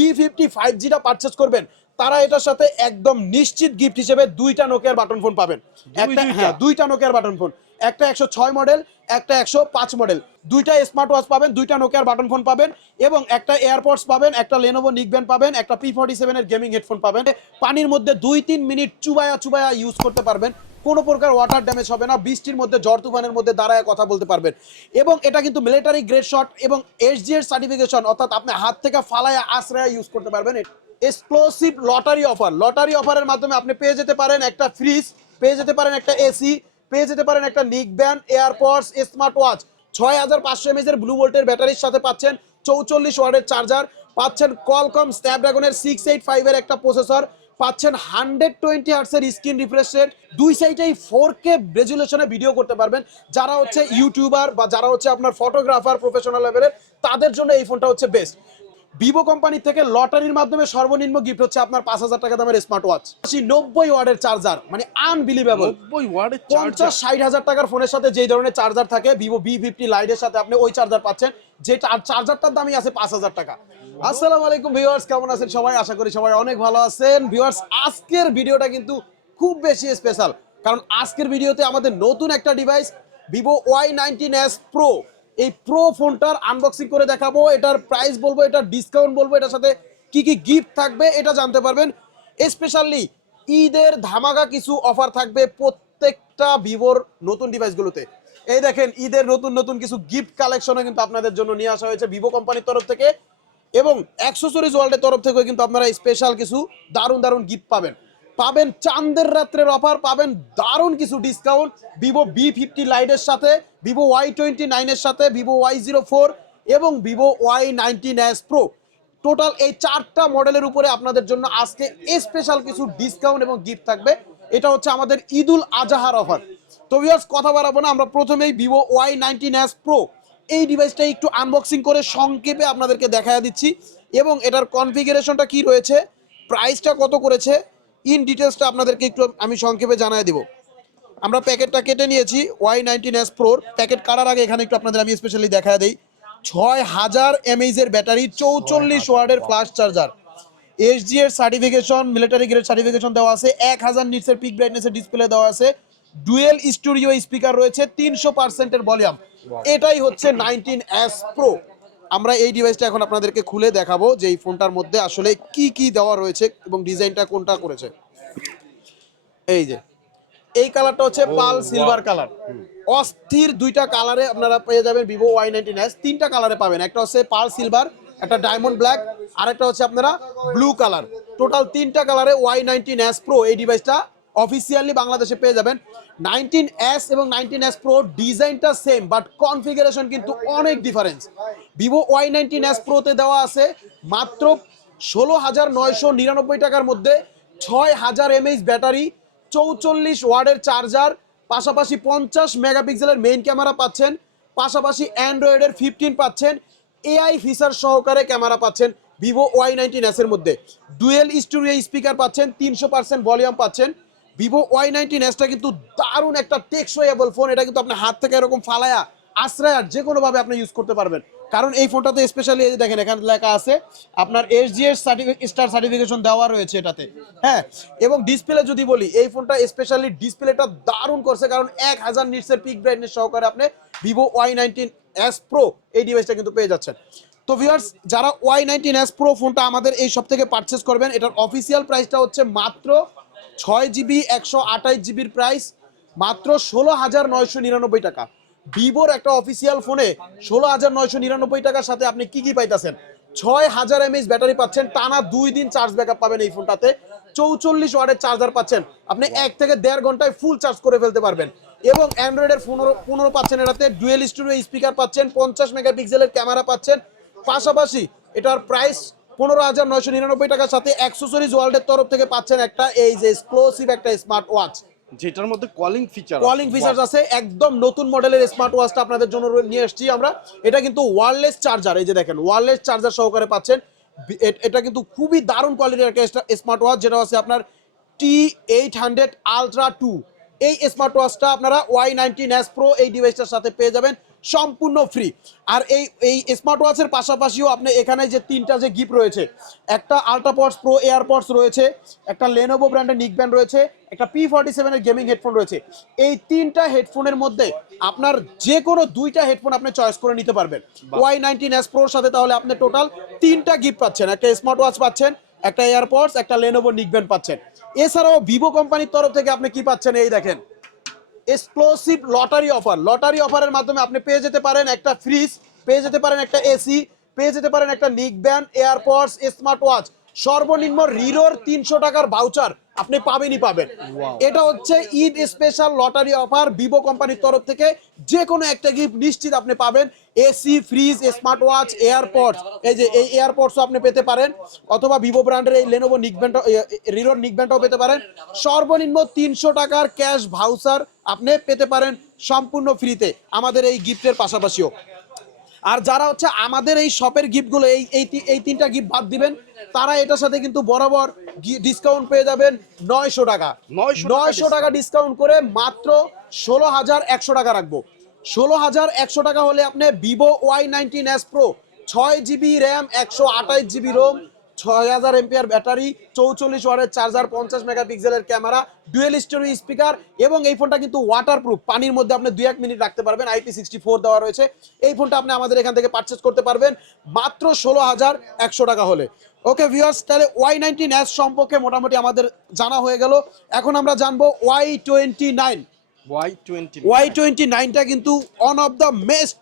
B fifty five জিটা purchase করবেন তারা এটার সাথে একদম নিশ্চিত গিফট হিসেবে দুইটা নোকিয়ার বাটন ফোন পাবেন। একটা হ্যাঁ দুইটা নোকিয়ার বাটন ফোন একটা একশো ছয় মডেল একটা একশো পাঁচ মডেল দুইটা স্মার্ট ওয়াচ পাবেন দুইটা নোকিয়ার বাটন ফোন পাবেন এবং একটা এয়ারপডস পাবেন একটা লেনোভো নিকব্যান্ড পাবেন একটা পি ফর্টি সেভেনের গেমিং হেডফোন পাবেন। পানির মধ্যে দুই তিন মিনিট চুবায়া চুবায়া ইউজ করতে পারবেন। কোনো প্রকার ওয়াটার ড্যামেজ হবে না, বৃষ্টির মধ্যে, ঝড় তুফানের মধ্যে দাঁড়ায় কথা বলতে পারবেন। এবং এটা কিন্তু মিলিটারি গ্রেড শট এবং এসজি এর সার্টিফিকেশন অর্থাৎ আপনি হাত থেকে ফালায়া আশ্রয় ইউজ করতে পারবেন। এক্সক্লুসিভ লটারি অফার লটারি অফারের মাধ্যমে আপনি পেয়ে যেতে পারেন একটা ফ্রিজ পেয়ে যেতে পারেন একটা এসি পেয়ে যেতে পারেন একটা নিক ব্যান্ড এয়ারপডস স্মার্ট ওয়াচ ছয় হাজার পাঁচশো এমএজ এর ব্লু ভোল্টের ব্যাটারির সাথে পাচ্ছেন চৌচল্লিশ ওয়ার্ডের চার্জার পাচ্ছেন কলকম স্ন্যাপড্রাগনের সিক্স এইট ফাইভের একটা প্রসেসর পাচ্ছেন হান্ড্রেড টোয়েন্টি হার্টসের স্ক্রিন রিফ্রেশ রেট দুই সাইডেই ফোর কে রেজুলেশনে ভিডিও করতে পারবেন। যারা হচ্ছে ইউটিউবার বা যারা হচ্ছে আপনার ফটোগ্রাফার প্রফেশনাল লেভেলের তাদের জন্য এই ফোনটা হচ্ছে বেস্ট ভিভো কোম্পানি থেকে লটারির মাধ্যমে সর্বনিম্ন গিফট হচ্ছে আপনার পাঁচ হাজার টাকা দামের স্মার্ট ওয়াচ নব্বই ওয়ার্ডের চার্জার মানে আনবিলিভেবল পঞ্চাশ ষাট হাজার টাকার ফোনের সাথে যেই ধরনের চার্জার থাকে ভিভো বি ফিফটি লাইটের সাথে আপনি ওই চার্জার পাচ্ছেন যেটা চার্জারটার দামই আছে পাঁচ হাজার টাকা। আসসালামু আলাইকুম। ভিউয়ার্স, কেমন আছেন সবাই? আশা করি সবাই অনেক ভালো আছেন। ভিউয়ার্স, আজকের ভিডিওটা কিন্তু খুব বেশি স্পেশাল কারণ আজকের ভিডিওতে আমাদের নতুন একটা device Vivo Y nineteen S pro এই প্রো ফোনটার আনবক্সিং করে দেখাবো। এটার প্রাইস বলব, এটার ডিসকাউন্ট বলব, এটার সাথে কি কি গিফট থাকবে, এটা জানতে পারবেন। স্পেশালি ঈদের ধামাকা কিছু অফার থাকবে প্রত্যেকটা ভিভোর নতুন ডিভাইসগুলোতে এই দেখেন, ঈদের নতুন নতুন কিছু গিফট কালেকশনও কিন্তু আপনাদের জন্য নিয়ে আসা হয়েছে ভিভো কোম্পানির তরফ থেকে। এবং অ্যাক্সেসরিজ ওয়ার্ল্ডের তরফ থেকেও কিন্তু আপনারা স্পেশাল কিছু দারুণ দারুণ গিফট পাবেন। পাবেন চাঁদের রাত্রের অফার পাবেন দারুণ কিছু ডিসকাউন্ট ভিভো বি ফিফটি লাইটের সাথে ভিভো ওয়াই টোয়েন্টি নাইনের সাথে ভিভো ওয়াই জিরো ফোর এবং Vivo Y nineteen S pro total এই চারটা মডেলের উপরে আপনাদের জন্য আজকে স্পেশাল কিছু ডিসকাউন্ট এবং গিফট থাকবে। এটা হচ্ছে আমাদের ঈদুল আজাহার অফার তো কথা বাড়াবো না, আমরা প্রথমেই Vivo Y nineteen S pro এই ডিভাইসটা একটু আনবক্সিং করে সংক্ষেপে আপনাদেরকে দেখা দিচ্ছি। এবং এটার কনফিগারেশনটা কি রয়েছে প্রাইসটা কত করেছে ইন ডিটেলসটা আপনাদেরকে একটু আমি সংক্ষেপে জানায় দেবো। আমরা প্যাকেটটা কেটে নিয়েছি ওয়াই নাইনটিন এস প্রোর প্যাকেট কাটার আগে এখানে একটু আপনাদের আমি স্পেশালি দেখা দিই। ছয় হাজার এমএইচের ব্যাটারি, চৌচল্লিশ ওয়ার্ডের ফ্লাশ চার্জার এইচডি এর সার্টিফিকেশন মিলিটারি গ্রেড সার্টিফিকেশন দেওয়া আছে। এক হাজার নিটসের পিক ব্রাইটনেসের ডিসপ্লে দেওয়া আছে। ডুয়েল স্টুডিও স্পিকার রয়েছে, তিনশো পার্সেন্টের ভলিউম এটাই হচ্ছে নাইনটিন এস প্রো আমরা এই ডিভাইসটা এখন আপনাদেরকে খুলে দেখাবো যে এই ফোনটার মধ্যে আসলে কি কি দেওয়া রয়েছে এবং ডিজাইনটা কোনটা করেছে। এই যে এই কালারটা হচ্ছে পাল সিলভার কালার অস্থির দুইটা কালারে আপনারা পেয়ে যাবেন ভিভো ওয়াই নাইনটিন এস তিনটা কালারে পাবেন একটা হচ্ছে পাল সিলভার একটা ডায়মন্ড ব্ল্যাক আর একটা হচ্ছে আপনারা ব্লু কালার টোটাল তিনটা কালারে ওয়াই নাইনটিন এস প্রো এই ডিভাইসটা অফিসিয়ালি বাংলাদেশে পেয়ে যাবেন। নাইনটিন এস এবং নাইনটিন এস প্রো ডিজাইনটা সেম বাট কনফিগারেশন কিন্তু অনেক difference Vivo Y nineteen S প্রোতে দেওয়া আছে মাত্র ষোলো হাজার নয়শো নিরানব্বই টাকার মধ্যে ছয় হাজার এমএইচ ব্যাটারি, চৌচল্লিশ ওয়ার্ডের চার্জার পাশাপাশি পঞ্চাশ মেগাপিক্সেলের মেইন ক্যামেরা পাচ্ছেন, পাশাপাশি অ্যান্ড্রয়েডের ফিফটিন পাচ্ছেন এআই ফিচার সহকারে ক্যামেরা পাচ্ছেন ভিভো ওয়াই নাইনটিন এসের মধ্যে। ডুয়েল স্টুডিও স্পিকার পাচ্ছেন, তিনশো পার্সেন্ট ভলিউম পাচ্ছেন। ভিভো ওয়াই নাইনটিন এসটা কিন্তু দারুণ একটা টেকসইয়েবল ফোন এটা কিন্তু আপনার হাত থেকে এরকম ফালায়া আশ্রয়ার যে কোনোভাবে আপনি ইউজ করতে পারবেন। কারণ এই ফোনটাতে স্পেশালি দেখেন, এখানে লেখা আছে, আপনার এসজিএস স্টার সার্টিফিকেশন দেওয়া রয়েছে এটাতে। হ্যাঁ এবং ডিসপ্লে যদি বলি, এই ফোনটা স্পেশালি ডিসপ্লেটা দারুণ করছে, কারণ এক হাজার নিটসের পিক ব্রাইটনেস সহকারে আপনি Vivo Y nineteen S pro এই ডিভাইসটা কিন্তু পেয়ে যাচ্ছেন। তো ভিউয়ার্স যারা ওয়াই নাইনটিন এস প্রো ফোনটা আমাদের এই সব থেকে পারচেস করবেন, এটার অফিসিয়াল প্রাইসটা হচ্ছে মাত্র ছয় জিবি, একশো আঠাইশ জিবির প্রাইস মাত্র ষোলো হাজার নয়শো নিরানব্বই টাকা। ভিভোর একটা অফিসিয়াল ফোনে ষোলো হাজার নয়শো নিরানব্বই টাকার সাথে আপনি কি কি পাইতেছেন? ছয় হাজার এমএইচ ব্যাটারি পাচ্ছেন, টানা দুই দিন চার্জ ব্যাকআপ পাবেন এই ফোনটাতে চৌচল্লিশ ওয়ার্ডের চার্জার পাচ্ছেন, আপনি এক থেকে দেড় ঘন্টায় ফুল চার্জ করে ফেলতে পারবেন। এবং অ্যান্ড্রয়েডের পনেরো পনেরো পাচ্ছেন এটাতে ডুয়েল স্টুডিও স্পিকার পাচ্ছেন, পঞ্চাশ মেগাপিক্সেলের ক্যামেরা পাচ্ছেন। পাশাপাশি এটার প্রাইস পনেরো হাজার নয়শো নিরানব্বই টাকার সাথে অ্যাক্সেসরিজ ওয়ার্ল্ডের তরফ থেকে পাচ্ছেন একটা এই যে এক্সক্লুসিভ একটা স্মার্ট ওয়াচ যেটার মধ্যে কলিং ফিচার কলিং ফিচার্স আছে একদম নতুন মডেলের স্মার্ট ওয়াচটা আপনাদের জন্য নিয়ে এসেছি আমরা। এটা কিন্তু ওয়্যারলেস চার্জার এই যে দেখেন ওয়্যারলেস চার্জার সহকারে পাচ্ছেন। এটা কিন্তু খুবই দারুণ কোয়ালিটির একটা স্মার্ট ওয়াচ যেটা আছে আপনার T eight hundred ultra two এই স্মার্ট ওয়াচটা আপনারা ওয়াই নাইনটিন এস প্রো এই ডিভাইসটার সাথে পেয়ে যাবেন। সম্পূর্ণ ফ্রি আর এই এই স্মার্ট ওয়াচের পাশাপাশিও আপনি এখানে যে তিনটা যে গিফট রয়েছে একটা আলট্রাপডস প্রো এয়ারপডস রয়েছে একটা লেনোভো ব্র্যান্ডের নিক ব্যান্ড রয়েছে একটা পি ফর্টি সেভেনের গেমিং হেডফোন রয়েছে। এই তিনটা হেডফোনের মধ্যে আপনার যে কোনো দুইটা হেডফোন আপনি চয়েস করে নিতে পারবেন। ওয়াই নাইনটিন এস প্রোর সাথে তাহলে আপনি টোটাল তিনটা গিফট পাচ্ছেন। একটা স্মার্ট ওয়াচ পাচ্ছেন একটা এয়ারপডস একটা লেনোভো নিক ব্যান্ড পাচ্ছেন। এছাড়াও ভিভো কোম্পানির তরফ থেকে আপনি কি পাচ্ছেন? এই দেখেন। এক্সক্লুসিভ লটারি অফার লটারি অফারের মাধ্যমে আপনি পেয়ে যেতে পারেন একটা ফ্রিজ পেয়ে যেতে পারেন একটা এসি পেয়ে যেতে পারেন একটা নিক ব্যান্ড এয়ারপডস স্মার্ট ওয়াচ সর্বনিম্ন রিরোর তিনশো টাকার ভাউচার আপনি পাবেনই পাবেন। এটা হচ্ছে Eid special lottery offer Vivo কোম্পানির তরফ থেকে। যে কোনো একটা গিফট নিশ্চিত আপনি পাবেন। AC fridge smart watch AirPods এই যে এই এয়ারপডসও আপনি পেতে পারেন। অথবা ভিভো ব্র্যান্ডের এই লেনোভো নিক ব্যান্ড রিরোর নিক ব্যান্ডটাও পেতে পারেন। সর্বনিম্ন তিনশো টাকার ক্যাশ ভাউচার আপনি পেতে পারেন সম্পূর্ণ ফ্রিতে আমাদের এই গিফটের পাশাপাশিও। আর যারা হচ্ছে আমাদের এই শপের গিফটগুলো এই এই এই তিনটা গিফট বাদ দিবেন তারা এটার সাথে কিন্তু বরাবর ডিসকাউন্ট পেয়ে যাবেন নয়শো টাকা। 900 নয়শো টাকা ডিসকাউন্ট করে মাত্র ষোলো হাজার একশো টাকা রাখব। ষোলো হাজার একশো টাকা হলে আপনি Vivo Y nineteen S pro ছয় জিবি র্যাম একশো আঠাইশ জিবি রোম ছয় হাজার এমপিআর ব্যাটারি চৌচল্লিশ ওয়াটের চার্জার পঞ্চাশ মেগাপিক্সেলের ক্যামেরা ডুয়েল স্টোরি স্পিকার এবং এই ফোনটা কিন্তু ওয়াটারপ্রুফ পানির মধ্যে আপনি দুই এক মিনিট রাখতে পারবেন আইপি সিক্সটি ফোর দেওয়া রয়েছে। এই ফোনটা আপনি আমাদের এখান থেকে পারচেস করতে পারবেন মাত্র ষোলো হাজার একশো টাকা হলে। ওকে ভিউয়ার্স তাহলে ওয়াই নাইনটিন এস সম্পর্কে মোটামুটি আমাদের জানা হয়ে গেল। এখন আমরা জানব Y twenty nine Y twenty Y twenty নাইনটা কিন্তু ওয়ান অফ দ্য মেস্ট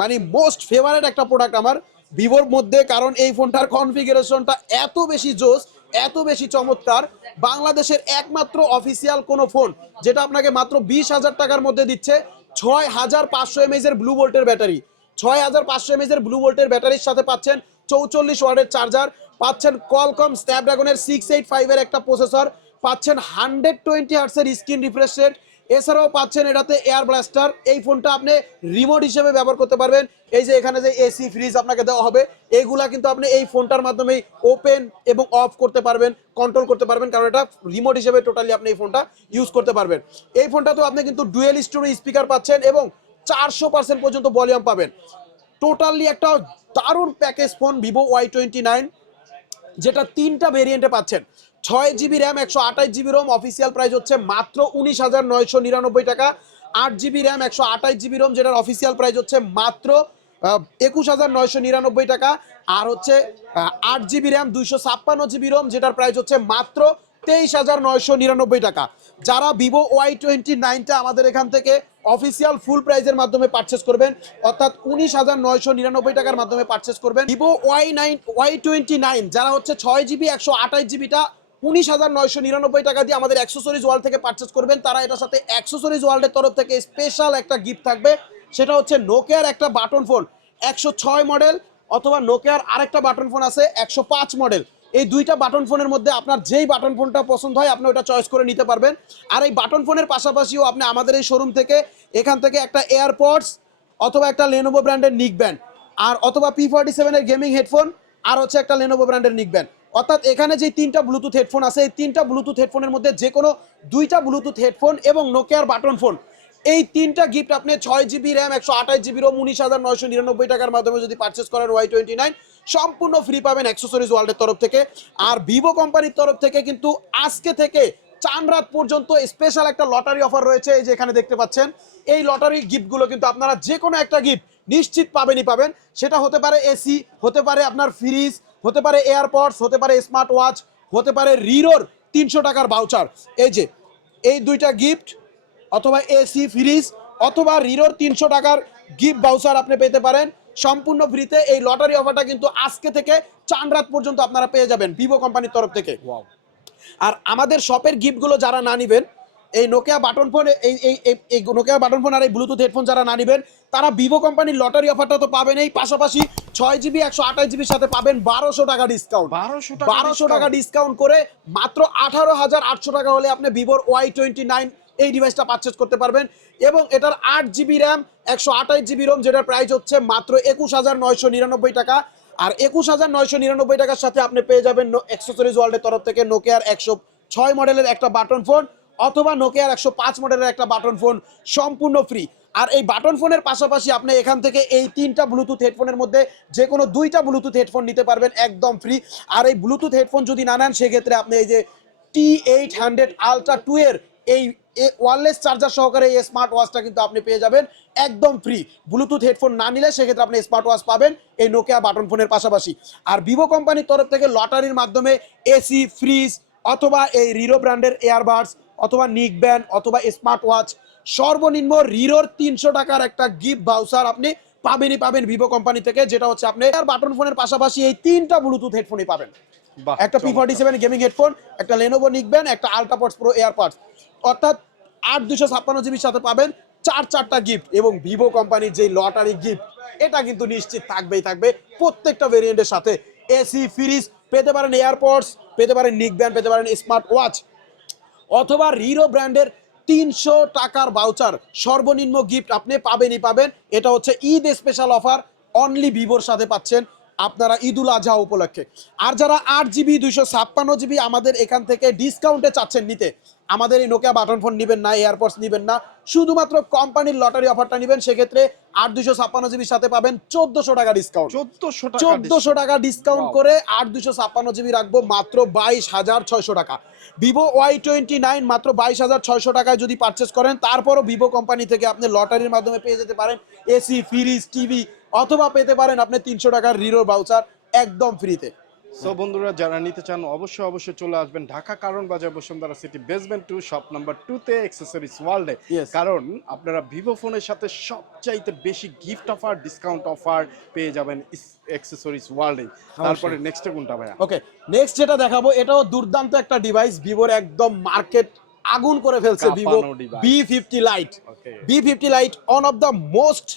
মানে মোস্ট ফেভারেট একটা প্রোডাক্ট আমার। ভিভোর মধ্যে, কারণ এই ফোনটার কনফিগারেশনটা এত বেশি জোস, এত বেশি চমৎকার। বাংলাদেশের একমাত্র অফিসিয়াল কোনো ফোন, যেটা আপনাকে মাত্র বিশ হাজার টাকার মধ্যে দিচ্ছে, ছয় হাজার পাঁচশো এমএজ এর ব্লু ভোল্টের ব্যাটারি। ছয় হাজার পাঁচশো এমএজ এর ব্লু ভোল্টের ব্যাটারির সাথে পাচ্ছেন চৌচল্লিশ ওয়ার্ডের চার্জার, পাচ্ছেন কলকম স্ন্যাপড্রাগনের সিক্স এইট ফাইভের একটা প্রসেসর পাচ্ছেন হান্ড্রেড টোয়েন্টি হার্টসের স্ক্রিন রিফ্রেশ রেট এছাড়াও পাচ্ছেন এটাতে এয়ার ব্লাস্টার। এই ফোনটা আপনি রিমোট হিসেবে ব্যবহার করতে পারবেন। এই যে এখানে যে এসি ফ্রিজ আপনাকে দেওয়া হবে এইগুলা কিন্তু আপনি এই ফোনটার মাধ্যমেই ওপেন এবং অফ করতে পারবেন কন্ট্রোল করতে পারবেন, কারণ এটা রিমোট হিসেবে টোটালি আপনি এই ফোনটা ইউজ করতে পারবেন। এই ফোনটাতেও আপনি কিন্তু ডুয়েল স্টোরি স্পিকার পাচ্ছেন এবং চারশো পার্সেন্ট পর্যন্ত ভলিউম পাবেন। টোটালি একটা দারুণ package phone Vivo Y twenty nine যেটা তিনটা ভেরিয়েন্টে পাচ্ছেন। ছয় জিবি র্যাম একশো আঠাশ জিবি রোম অফিসিয়াল প্রাইস হচ্ছে মাত্র উনিশ হাজার নয়শো নিরানব্বই টাকা। আট জিবি র্যাম একশো আঠাশ জিবি রোম যেটার অফিসিয়াল প্রাইস হচ্ছে মাত্র একুশ হাজার নয়শো নিরানব্বই টাকা। আর হচ্ছে আট জিবি র্যাম দুইশো ছাপ্পান্ন জিবি রোম যেটার প্রাইস হচ্ছে মাত্র তেইশ হাজার নয়শো নিরানব্বই টাকা। যারা ভিভো ওয়াই টোয়েন্টি নাইনটা আমাদের এখান থেকে অফিসিয়াল ফুল প্রাইজের মাধ্যমে পারচেস করবেন, অর্থাৎ উনিশ হাজার নয়শো নিরানব্বই টাকার মাধ্যমে পারচেস করবেন। Vivo Y nine, Y twenty nine, যারা হচ্ছে ছয় জিবি, একশো আঠাশ জিবিটা উনিশ হাজার নয়শো নিরানব্বই টাকা দিয়ে আমাদের অ্যাক্সেসরিজ ওয়ার্ল্ড থেকে পারচেস করবেন। তারা এটার সাথে অ্যাক্সেসরিজ ওয়ার্ল্ডের তরফ থেকে স্পেশাল একটা গিফট থাকবে। সেটা হচ্ছে নোকিয়ার একটা বাটন ফোন একশো ছয় মডেল অথবা নোকিয়ার আরেকটা বাটন ফোন আছে, একশো পাঁচ মডেল এই দুইটা বাটন ফোনের মধ্যে আপনার যেই বাটন ফোনটা পছন্দ হয়, আপনি ওটা চয়েস করে নিতে পারবেন। আর এই বাটন ফোনের পাশাপাশিও আপনি আমাদের এই শোরুম থেকে এখান থেকে একটা এয়ারপডস অথবা একটা লেনোভো ব্র্যান্ডের নিক ব্যান্ড আর অথবা পি ফর্টি সেভেনের গেমিং হেডফোন আর হচ্ছে একটা লেনোভো ব্র্যান্ডের নিক ব্যান্ড অর্থাৎ এখানে যে তিনটা ব্লুটুথ হেডফোন আছে, এই তিনটা ব্লুটুথ হেডফোনের মধ্যে যে কোনো দুইটা ব্লুটুথ হেডফোন এবং নোকিয়ার বাটন ফোন। এই তিনটা গিফট আপনি ছয় জিবি র্যাম একশো আঠাশ জিবি রোম উনিশ হাজার নয়শো নিরানব্বই টাকার মাধ্যমে যদি পারচেস করেন ওয়াই টোয়েন্টি নাইন সম্পূর্ণ ফ্রি পাবেন অ্যাক্সেসরিজ ওয়ার্ল্ডের তরফ থেকে। আর ভিভো কোম্পানির তরফ থেকে কিন্তু আজকে থেকে চান রাত পর্যন্ত স্পেশাল একটা লটারি অফার রয়েছে, এই যে এখানে দেখতে পাচ্ছেন। এই লটারি গিফটগুলো কিন্তু আপনারা যে কোনো একটা গিফট নিশ্চিত পাবেনই পাবেন। সেটা হতে পারে এসি হতে পারে আপনার ফ্রিজ হতে পারে এয়ারপডস হতে পারে স্মার্ট ওয়াচ হতে পারে রিরোর তিনশো টাকার বাউচার এই যে, এই দুইটা গিফট অথবা এসি ফ্রিজ অথবা রিরোর তিনশো টাকার গিফট বাউচার আপনি পেতে পারেন। সম্পূর্ণ ফ্রিতে এই লটারি অফারটা কিন্তু আজকে থেকে চান রাত পর্যন্ত আপনারা পেয়ে যাবেন ভিভো কোম্পানির তরফ থেকে। আর আমাদের শপের গিফটগুলো যারা না নিবেন এই নোকিয়া বাটন ফোন এই এই নোকিয়া বাটন ফোন আর এই ব্লুটুথ হেডফোন যারা না নিবেন তারা ভিভো কোম্পানির লটারি অফারটা তো পাবেন। এই পাশাপাশি ছয় জিবি একশো আঠাশ জিবির সাথে পাবেন বারোশো টাকা ডিসকাউন্ট বারোশো বারোশো টাকা ডিসকাউন্ট করে মাত্র আঠারো হাজার আটশো টাকা হলে আপনি ভিভোর ওয়াই টোয়েন্টি নাইন এই ডিভাইসটা পারচেস করতে পারবেন এবং এটার আট জিবি র্যাম একশো আঠাশ জিবি রোম যেটার প্রাইস হচ্ছে মাত্র একুশ হাজার নয়শো নিরানব্বই টাকা। আর একুশ হাজার নয়শো নিরানব্বই টাকার সাথে আপনি পেয়ে যাবেন অ্যাক্সেসরিজ ওয়ার্ল্ডের তরফ থেকে নোকিয়ার একশো ছয় মডেলের একটা বাটন ফোন অথবা নোকিয়ার একশো পাঁচ মডেলের একটা বাটন ফোন সম্পূর্ণ ফ্রি আর এই বাটন ফোনের পাশাপাশি আপনি এখান থেকে এই তিনটা ব্লুটুথ হেডফোনের মধ্যে যে কোনো দুইটা ব্লুটুথ হেডফোন নিতে পারবেন একদম ফ্রি আর এই ব্লুটুথ হেডফোন যদি না নেন, সেক্ষেত্রে আপনি এই যে T eight hundred ultra two এর এই ওয়ারলেস চার্জার সহকারে এই স্মার্ট ওয়াচটা কিন্তু আপনি পেয়ে যাবেন একদম ফ্রি ব্লুটুথ হেডফোন না নিলে সেক্ষেত্রে আপনি স্মার্ট ওয়াচ পাবেন এই নোকিয়া বাটন ফোনের পাশাপাশি। আর ভিভো কোম্পানির তরফ থেকে লটারির মাধ্যমে এসি ফ্রিজ অথবা এই রিরো ব্র্যান্ডের এয়ারবাডস অথবা নিক ব্যান্ড অথবা স্মার্ট ওয়াচ সর্বনিম্ন রিরোর তিনশো টাকার একটা গিফট ভাউচার আপনি পাবেনই পাবেন ভিভো কোম্পানি থেকে যেটা হচ্ছে আপনি আর বাটন ফোনের পাশাপাশি এই তিনটা ব্লুটুথ হেডফোনই পাবেন। একটা P forty seven gaming headphone একটা লেনোভো নিক নিকবেন একটা আলট্রাপডস প্রো এয়ারপাডস অর্থাৎ আট দুশো ছাপ্পান্ন জিবির সাথে পাবেন চার চারটা গিফট এবং ভিভো কোম্পানির যে লটারি গিফট এটা কিন্তু নিশ্চিত থাকবেই থাকবে। প্রত্যেকটা ভেরিয়েন্টের সাথে এসি ফ্রিজ পেতে পারেন এয়ারপডস পেতে পারেন নিকব্যান্ড পেতে পারেন স্মার্ট ওয়াচ অথবা রিরো ব্র্যান্ডের তিনশো টাকার বাউচার সর্বনিম্ন গিফট আপনি পাবেনই পাবেন। এটা হচ্ছে ঈদ স্পেশাল অফার অনলি ভিভোর সাথে পাচ্ছেন আপনারা ঈদুল আজহা উপলক্ষে। আর যারা আট জিবি, দুইশো ছাপ্পান্ন জিবি আমাদের এখান থেকে ডিসকাউন্টে চাচ্ছেন নিতে আমাদের এই নোকিয়া বাটন ফোন নেবেন না এয়ারপডস নেবেন না শুধুমাত্র কোম্পানির লটারি অফারটা নেবেন সেক্ষেত্রে আট দুশো ছাপ্পান্ন জিবির সাথে পাবেন চোদ্দশো টাকা ডিসকাউন্ট চোদ্দশো চোদ্দশো টাকা ডিসকাউন্ট করে আট দুশো ছাপ্পান্ন জিবি রাখব মাত্র বাইশ হাজার ছয়শো টাকা। ভিভো ওয়াই টোয়েন্টি নাইন মাত্র বাইশ হাজার ছয়শো টাকায় যদি পারচেস করেন তারপরও ভিভো কোম্পানি থেকে আপনি লটারির মাধ্যমে পেয়ে যেতে পারেন এসি ফ্রিজ টিভি অথবা পেতে পারেন আপনি তিনশো টাকার রিরো বাউচার একদম ফ্রিতে সো বন্ধুরা যারা নিতে চান অবশ্যই অবশ্যই চলে আসবেন Dhaka Karwan Bazar Bashundhara City basement two shop number two তে অ্যাক্সেসরিজ ওয়ার্ল্ডে কারণ আপনারা ভিভো ফোনের সাথে সবচাইতে বেশি গিফট অফার ডিসকাউন্ট অফার পেয়ে যাবেন অ্যাক্সেসরিজ ওয়ার্ল্ডে তারপরে নেক্সটে কোনটা ভাইয়া? ওকে নেক্সট যেটা দেখাবো এটাও দুর্দান্ত একটা ডিভাইস ভিভোর একদম মার্কেট আগুন করে ফেলছে Vivo V fifty lite V fifty lite one of the most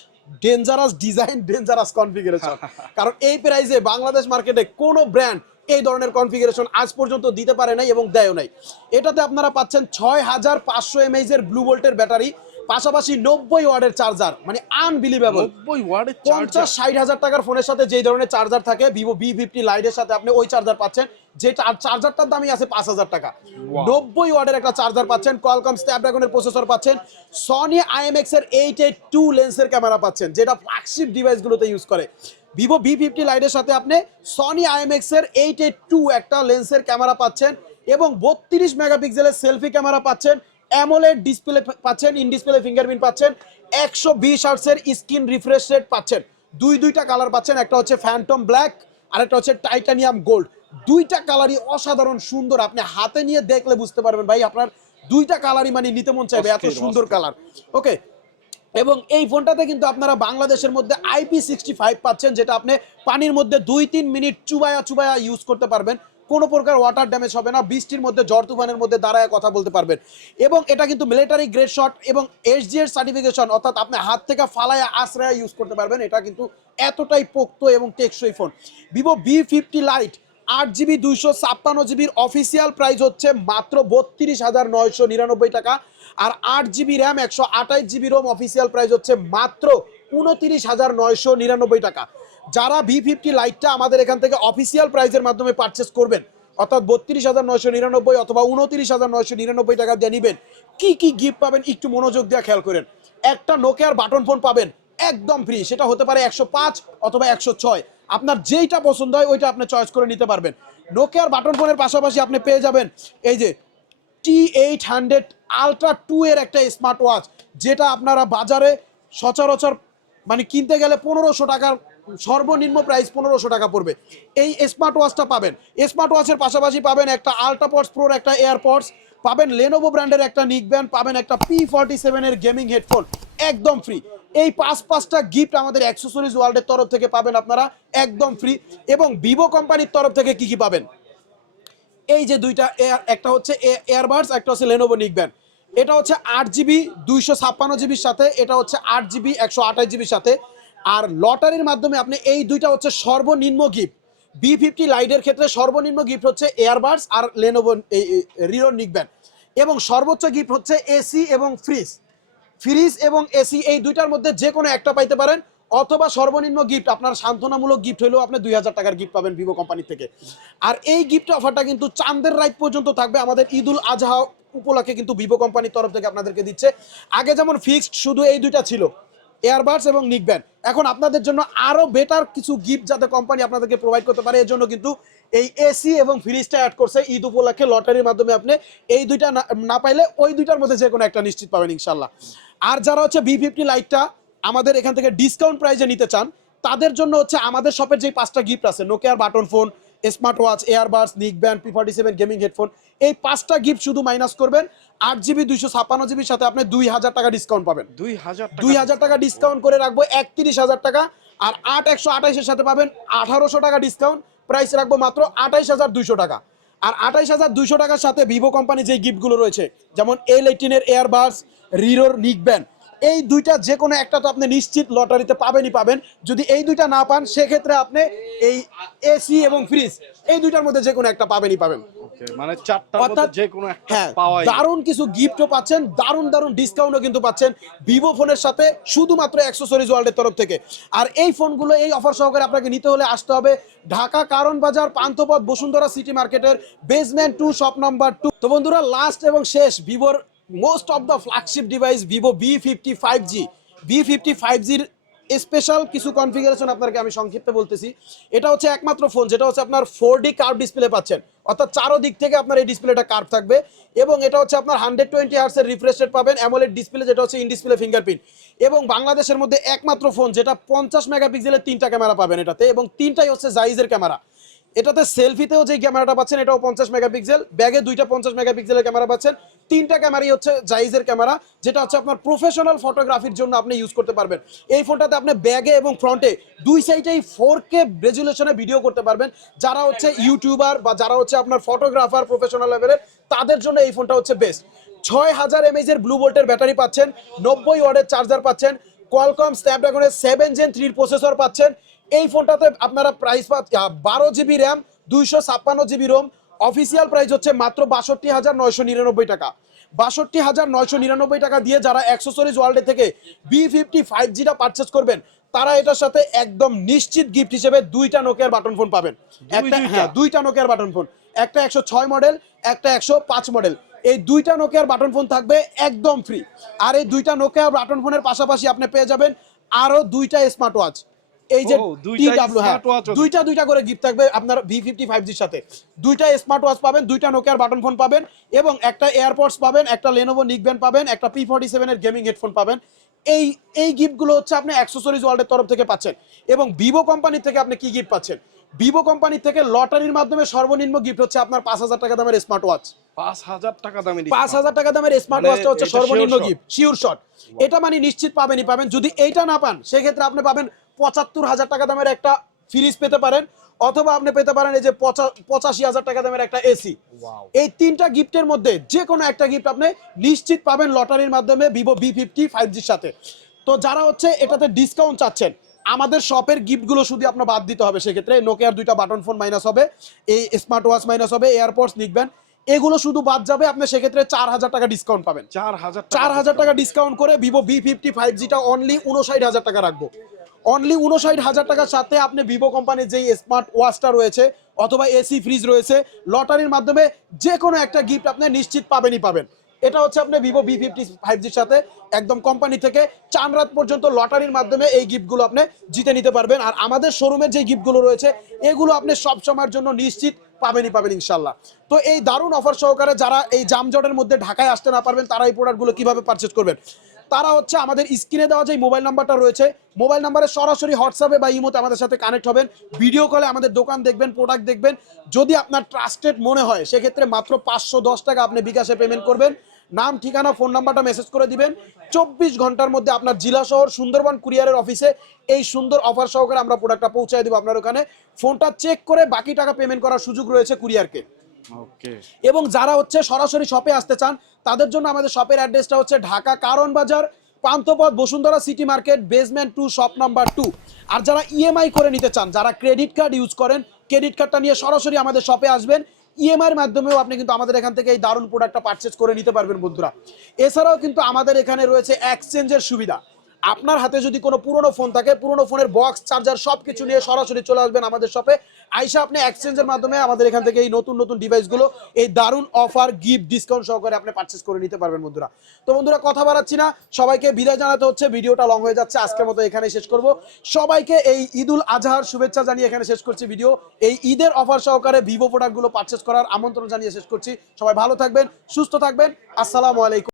dangerous design dangerous configuration কারণ এই প্রাইসে বাংলাদেশ মার্কেটে কোনো ব্র্যান্ড এই ধরনের কনফিগারেশন আজ পর্যন্ত দিতে পারে নাই এবং দেয়ও নাই। এটাতে আপনারা পাচ্ছেন ছয় হাজার পাঁচশো এমএইচ এর ব্লু ভোল্টের ব্যাটারি পাশাপাশি নব্বই ওয়ার্ডের চার্জার মানে আনবিলিভেবল পঞ্চাশ চার্জার ষাট হাজার টাকার ফোনের সাথে যেই ধরনের চার্জার থাকে ভিভো বি ফিফটি লাইটের সাথে আপনি ওই চার্জার পাচ্ছেন। যে চার্জারটার দামই আছে পাঁচ হাজার টাকা. নব্বই ওয়ার্ডের একটা চার্জার পাচ্ছেন কলকম স্ন্যাপড্রাগনের প্রসেসর পাচ্ছেন সনি আইএমএক্স এর এইট এইট টু লেন্সের ক্যামেরা পাচ্ছেন যেটা ফ্ল্যাগশিপ ডিভাইসগুলোতে ইউজ করে। ভিভো বি ফিফটি লাইটের সাথে আপনি সনি আইএমএক্স এর এইট এইট টু একটা লেন্সের ক্যামেরা পাচ্ছেন এবং বত্রিশ মেগাপিক্সেলের সেলফি ক্যামেরা পাচ্ছেন অ্যামোলেড ডিসপ্লে পাচ্ছেন ইন ডিসপ্লে ফিঙ্গারপ্রিন্ট পাচ্ছেন একশো বিশ আর্টসের স্ক্রিন রিফ্রেশ রেট পাচ্ছেন। দুই দুইটা কালার পাচ্ছেন একটা হচ্ছে ফ্যান্টম ব্ল্যাক আর একটা হচ্ছে টাইটানিয়াম গোল্ড দুইটা কালারই অসাধারণ সুন্দর। আপনি হাতে নিয়ে দেখলে বুঝতে পারবেন ভাই আপনার দুইটা কালারই মানে নিতে মন চাইবে এত সুন্দর কালার। ওকে এবং এই ফোনটাতে কিন্তু আপনারা বাংলাদেশের মধ্যে আইপি সিক্সটি ফাইভ পাচ্ছেন যেটা আপনি পানির মধ্যে দুই তিন মিনিট চুবায়া চুবায়া ইউজ করতে পারবেন। কোনো প্রকার ওয়াটার ড্যামেজ হবে না বৃষ্টির মধ্যে ঝড় তুফানের মধ্যে দাঁড়ায় কথা বলতে পারবেন। এবং এটা কিন্তু মিলিটারি গ্রেড শট এবং এসজি এর সার্টিফিকেশন অর্থাৎ আপনি হাত থেকে ফালায়া আশ্রয়া ইউজ করতে পারবেন। এটা কিন্তু এতটাই পোক্ত এবং টেকসই phone Vivo V fifty lite আট জিবি, দুইশো ছাপ্পান্ন জিবির অফিসিয়াল প্রাইস হচ্ছে মাত্র বত্রিশ হাজার নয়শো নিরানব্বই টাকা। আর আট জিবি র্যাম, একশো আঠাইশ জিবি রোম অফিসিয়াল প্রাইস হচ্ছে মাত্র উনতিরিশ হাজার নয়শো নিরানব্বই টাকা। যারা ভি ফিফটি লাইটটা আমাদের এখান থেকে অফিসিয়াল প্রাইসের মাধ্যমে পারচেস করবেন, অর্থাৎ বত্রিশ হাজার নয়শো নিরানব্বই অথবা উনতিরিশ হাজার নয়শো নিরানব্বই টাকা দিয়ে নিবেন, কী কি গিফট পাবেন একটু মনোযোগ দিয়ে খেয়াল করেন। একটা নোকিয়ার বাটন ফোন পাবেন, একদম ফ্রি সেটা হতে পারে একশো পাঁচ অথবা একশো ছয়। আপনার যেইটা পছন্দ হয়, ওইটা আপনি চয়েস করে নিতে পারবেন। নোকিয়ার বাটন ফোনের পাশাপাশি আপনি পেয়ে যাবেন এই যে T eight hundred ultra two এর একটা স্মার্ট ওয়াচ যেটা আপনারা বাজারে সচরাচর মানে কিনতে গেলে পনেরোশো টাকার সর্বনিম্ন প্রাইস পনেরোশো টাকা পড়বে। এই স্মার্ট ওয়াচটা পাবেন। স্মার্ট ওয়াচের পাশাপাশি পাবেন একটা আলট্রাপডস প্রোর একটা এয়ারপডস পাবেন লেনোভো ব্র্যান্ডের একটা নিক ব্যান্ড পাবেন একটা পি ফর্টি সেভেনের গেমিং হেডফোন একদম ফ্রি এই পাঁচ পাঁচটা গিফট আমাদের অ্যাক্সেসরিজ ওয়ার্ল্ডের তরফ থেকে পাবেন আপনারা, একদম ফ্রি এবং ভিভো কোম্পানির তরফ থেকে কি কি পাবেন? এই যে দুইটা একটা হচ্ছে এয়ারবাডস একটা হচ্ছে লেনোভো নিকব্যান্ড এটা হচ্ছে আট জিবি, দুইশো ছাপ্পান্ন জিবির সাথে, এটা হচ্ছে আট জিবি, একশো আঠাশ জিবির সাথে। আর লটারির মাধ্যমে আপনি এই দুইটা হচ্ছে সর্বনিম্ন গিফট বি ফিফটি লাইটের ক্ষেত্রে সর্বনিম্ন গিফট হচ্ছে এয়ারবাডস আর লেনোভো রিরো নিকব্যান্ড এবং সর্বোচ্চ গিফট হচ্ছে এসি এবং ফ্রিজ ফ্রিজ এবং এসি, এই দুইটার মধ্যে যে কোনো একটা পাইতে পারেন। অথবা সর্বনিম্ন গিফট আপনার সান্ত্বনামূলক গিফট হলেও আপনি দুই হাজার টাকার গিফট পাবেন ভিভো কোম্পানি থেকে। আর এই গিফট অফারটা কিন্তু চাঁদের রাইট পর্যন্ত থাকবে। আমাদের ঈদুল আজহা উপলক্ষে কিন্তু ভিভো কোম্পানির তরফ থেকে আপনাদেরকে দিচ্ছে। আগে যেমন ফিক্সড শুধু এই দুইটা ছিল এয়ারবাডস এবং নিকব্যান্ড এখন আপনাদের জন্য আরও বেটার কিছু গিফট যাতে কোম্পানি আপনাদেরকে প্রোভাইড করতে পারে। এর জন্য কিন্তু এই এসি এবং ফ্রিজটা অ্যাড করছে ঈদ উপলক্ষে লটারির মাধ্যমে আপনি এই দুইটা না- পাইলে ওই দুইটার মধ্যে যে কোনো একটা নিশ্চিত পাবেন ইনশাল্লাহ আর যারা হচ্ছে বি ফিফটি লাইটটা আমাদের এখান থেকে ডিসকাউন্ট প্রাইজে নিতে চান তাদের জন্য হচ্ছে আমাদের শপের যে পাঁচটা গিফট আছে নোকিয়ার button phone smart watch earbuds neckband P forty seven gaming headphone এই পাঁচটা গিফট শুধু মাইনাস করবেন। আট জিবি দুইশো ছাপ্পান্ন জিবির সাথে আপনি দুই হাজার টাকা ডিসকাউন্ট পাবেন। দুই হাজার দুই হাজার টাকা ডিসকাউন্ট করে রাখব একত্রিশ হাজার টাকা আর আট একশো আঠাইশের সাথে পাবেন আঠারোশো টাকা ডিসকাউন্ট প্রাইস রাখব মাত্র আঠাইশ হাজার দুইশো টাকা। আর আঠাইশ হাজার দুইশো টাকার সাথে ভিভো কোম্পানি যে গিফটগুলো রয়েছে, যেমন এল এইটিনের এয়ারবাস রিরোর নিকব্যান এই দুইটা যে কোনো একটা তো আপনি নিশ্চিত লটারিতে পাবেনই পাবেন। যদি এই দুইটা না পান সেক্ষেত্রে আপনি এই এসি এবং ফ্রিজ এই দুইটার মধ্যে যে কোনো একটা পাবেনই পাবেন। মানে চারটার মধ্যে যে কোনো একটা হ্যাঁ পাওয়াই। দারুণ কিছু গিফটও পাচ্ছেন দারুণ দারুণ ডিসকাউন্টও কিন্তু পাচ্ছেন ভিভো ফোনের সাথে শুধুমাত্র অ্যাক্সেসরিজ ওয়ার্ল্ডের তরফ থেকে। আর এই ফোনগুলো এই অফার সহকারে আপনাকে নিতে হলে আসতে হবে ঢাকা কারণ বাজার পান্থপথ বসুন্ধরা সিটি মার্কেটের basement two shop number two তো বন্ধুরা লাস্ট এবং শেষ ভিভোর most of the flagship device Vivo V fifty five G V fifty five জির স্পেশাল কিছু কনফিগারেশন আপনাকে আমি সংক্ষিপ্তে বলতেছি। এটা হচ্ছে একমাত্র ফোন যেটা হচ্ছে আপনার ফোর ডি কার্ভ ডিসপ্লে পাচ্ছেন। অর্থাৎ চারো দিক থেকে আপনার এই ডিসপ্লেটা কার্ভ থাকবে এবং এটা হচ্ছে আপনার হান্ড্রেড টোয়েন্টি হার্সের রিফ্রেশ রেট পাবেন অ্যামোলেড ডিসপ্লে যেটা হচ্ছে ইন ডিসপ্লে ফিঙ্গারপ্রিন্ট এবং বাংলাদেশের মধ্যে একমাত্র ফোন যেটা পঞ্চাশ মেগাপিক্সেলের তিনটা ক্যামেরা পাবেন এটাতে এবং তিনটাই হচ্ছে জাইজের ক্যামেরা এটাতে সেলফিতেও যে ক্যামেরাটা পাচ্ছেন, এটাও পঞ্চাশ মেগাপিক্সেল ব্যাগে দুইটা পঞ্চাশ মেগাপিক্সেলের ক্যামেরা পাচ্ছেন। তিনটা ক্যামেরাই হচ্ছে জাইজের ক্যামেরা যেটা হচ্ছে আপনার প্রফেশনাল ফটোগ্রাফির জন্য আপনি ইউজ করতে পারবেন। এই ফোনটাতে আপনি ব্যাগে এবং ফ্রন্টে দুই সাইডেই ফোর কে রেজুলেশনে ভিডিও করতে পারবেন। যারা হচ্ছে ইউটিউবার বা যারা হচ্ছে আপনার ফটোগ্রাফার প্রফেশনাল লেভেলের তাদের জন্য এই ফোনটা হচ্ছে বেস্ট ছয় হাজার এমএইচ এর ব্লু বোল্টের ব্যাটারি পাচ্ছেন, নব্বই ওয়ার্ডের চার্জার পাচ্ছেন কোয়ালকম স্ন্যাপড্রাগনের সেভেন জেন থ্রির প্রসেসর পাচ্ছেন এই ফোনটাতে আপনারা প্রাইস বারো জিবি র্যাম দুইশো ছাপ্পান্ন জিবি রোম অফিসিয়াল প্রাইস হচ্ছে মাত্র বাষট্টি হাজার নয়শো নিরানব্বই টাকা। বাষট্টি হাজার নয়শো নিরানব্বই টাকা দিয়ে যারা অ্যাক্সেসরিজ ওয়ার্ল্ডে থেকে বি ফিফটি ফাইভ জিটা পারচেস করবেন তারা এটার সাথে একদম নিশ্চিত গিফট হিসেবে দুইটা নোকিয়ার বাটন ফোন পাবেন। একটা দুইটা? হ্যাঁ দুইটা নোকিয়ার বাটন ফোন একটা একশো ছয় মডেল একটা একশো পাঁচ মডেল এই দুইটা নোকিয়ার বাটন ফোন থাকবে একদম ফ্রি আর এই দুইটা নোকিয়া বাটন ফোনের পাশাপাশি আপনি পেয়ে যাবেন আরও দুইটা স্মার্ট ওয়াচ এই যে হ্যাঁ। দুইটা দুইটা করে গিফট থাকবে আপনার ভি ফিফটি ফাইভ জির সাথে। দুইটা স্মার্ট ওয়াচ পাবেন দুইটা নোকিয়ার বাটন ফোন পাবেন এবং একটা এয়ারপডস পাবেন একটা লেনোভো নিকব্যান্ড পাবেন একটা পি ফর্টি সেভেনের গেমিং হেডফোন পাবেন। এই এই গিফটগুলো হচ্ছে আপনি অ্যাক্সেসরিজ ওয়ার্ল্ডের তরফ থেকে পাচ্ছেন। এবং ভিভো কোম্পানি থেকে আপনি কি গিফট পাচ্ছেন? ভিভো কোম্পানি থেকে লটারির মাধ্যমে সর্বনিম্ন গিফট হচ্ছে আপনার পাঁচ হাজার টাকা দামের স্মার্ট ওয়াচ পাঁচ হাজার টাকা দামের পাঁচ হাজার টাকা দামের স্মার্ট ওয়াচটা হচ্ছে সর্বনিম্ন গিফট শিওর শট এটা মানে নিশ্চিত পাবেনই পাবেন। যদি এইটা না পান সেক্ষেত্রে আপনি পাবেন পঁচাত্তর হাজার টাকা দামের একটা ফ্রিজ পেতে পারেন অথবা আপনি পেতে পারেন এই যে পঁচাশি হাজার টাকা দামের একটা এসি এই তিনটা গিফটের মধ্যে যে কোনো একটা গিফট আপনি নিশ্চিত পাবেন লটারির মাধ্যমে ভিভো বি ফিফটি ফাইভ জির সাথে। তো যারা হচ্ছে এটাতে ডিসকাউন্ট চাচ্ছেন আমাদের শপের গিফটগুলো শুধু আপনার বাদ দিতে হবে সেক্ষেত্রে। নোকিয়ার দুইটা বাটন ফোন মাইনাস হবে এই স্মার্ট ওয়াচ মাইনাস হবে এয়ারপোর্টস লিখবেন এগুলো শুধু বাদ যাবে আপনি সেক্ষেত্রে চার হাজার টাকা ডিসকাউন্ট পাবেন। চার হাজার চার হাজার টাকা ডিসকাউন্ট করে ভিভো বি ফিফটি ফাইভ জিটা অনলি উনষাট হাজার টাকা রাখব। অনলি উনষাট হাজার টাকার সাথে আপনি ভিভো কোম্পানির যেই স্মার্ট ওয়াচটা রয়েছে অথবা এসি ফ্রিজ রয়েছে লটারির মাধ্যমে যে কোনো একটা গিফট আপনি নিশ্চিত পাবেনই পাবেন। এটা হচ্ছে আপনি ভিভো ভি ফিফটি ফাইভ জির সাথে একদম কোম্পানি থেকে চান রাত পর্যন্ত লটারির মাধ্যমে এই গিফটগুলো আপনি জিতে নিতে পারবেন। আর আমাদের শোরুমের যে গিফটগুলো রয়েছে, এগুলো আপনি সবসময়ের জন্য নিশ্চিত পাবেনই পাবেন ইনশাল্লাহ তো এই দারুণ অফার সহকারে যারা এই জামজটের মধ্যে ঢাকায় আসতে না পারবেন, তারা এই প্রোডাক্টগুলো কীভাবে পারচেজ করবেন? তারা হচ্ছে আমাদের স্ক্রিনে দেওয়া যে মোবাইল নাম্বারটা রয়েছে মোবাইল নাম্বারে সরাসরি হোয়াটসঅ্যাপে বা ইমোতে আমাদের সাথে কানেক্ট হবেন। ভিডিও কলে আমাদের দোকান দেখবেন প্রোডাক্ট দেখবেন। যদি আপনার ট্রাস্টেড মনে হয়, সেক্ষেত্রে মাত্র পাঁচশো দশ টাকা আপনি বিকাশে পেমেন্ট করবেন। নাম ঠিকানা ফোন নাম্বারটা মেসেজ করে দিবেন। চব্বিশ ঘণ্টার মধ্যে আপনার জেলা শহর সুন্দরবন কুরিয়ারের অফিসে এই সুন্দর অফার সহকারে আমরা প্রোডাক্টটা পৌঁছায় দেবো আপনার ওখানে। ফোনটা চেক করে বাকি টাকা পেমেন্ট করার সুযোগ রয়েছে কুরিয়ারকে। ওকে এবং যারা হচ্ছে সরাসরি শপে আসতে চান তাদের জন্য আমাদের শপের অ্যাড্রেসটা হচ্ছে Dhaka Karwan Bazar Panthapath Bashundhara City market basement two shop number two আর যারা ইএমআই করে নিতে চান যারা ক্রেডিট কার্ড ইউজ করেন ক্রেডিট কার্ডটা নিয়ে সরাসরি আমাদের শপে আসবেন। ইএমআই এর মাধ্যমেও আপনি কিন্তু আমাদের এখান থেকে এই দারুণ প্রোডাক্টটা পারচেস করে নিতে পারবেন বন্ধুরা। এছাড়াও কিন্তু আমাদের এখানে রয়েছে এক্সচেঞ্জের সুবিধা। আপনার হাতে যদি কোনো পুরনো ফোন থাকে, পুরনো ফোনের বক্স চার্জার সব কিছু নিয়ে সরাসরি চলে আসবেন আমাদের শপে আইসা আপনি এক্সচেঞ্জের মাধ্যমে আমাদের এখান থেকে এই নতুন নতুন ডিভাইসগুলো এই দারুণ অফার গিফট ডিসকাউন্ট সহকারে আপনি পারচেস করে নিতে পারবেন বন্ধুরা। তো বন্ধুরা, কথা বাড়াচ্ছি না। সবাইকে বিদায় জানাতে হচ্ছে, ভিডিওটা লং হয়ে যাচ্ছে। আজকের মতো এখানে শেষ করব। সবাইকে এই ঈদুল আজহার শুভেচ্ছা জানিয়ে এখানে শেষ করছি ভিডিও এই ঈদের অফার সহকারে ভিভো প্রোডাক্টগুলো পারচেস করার আমন্ত্রণ জানিয়ে শেষ করছি। সবাই ভালো থাকবেন, সুস্থ থাকবেন। আসসালামু আলাইকুম।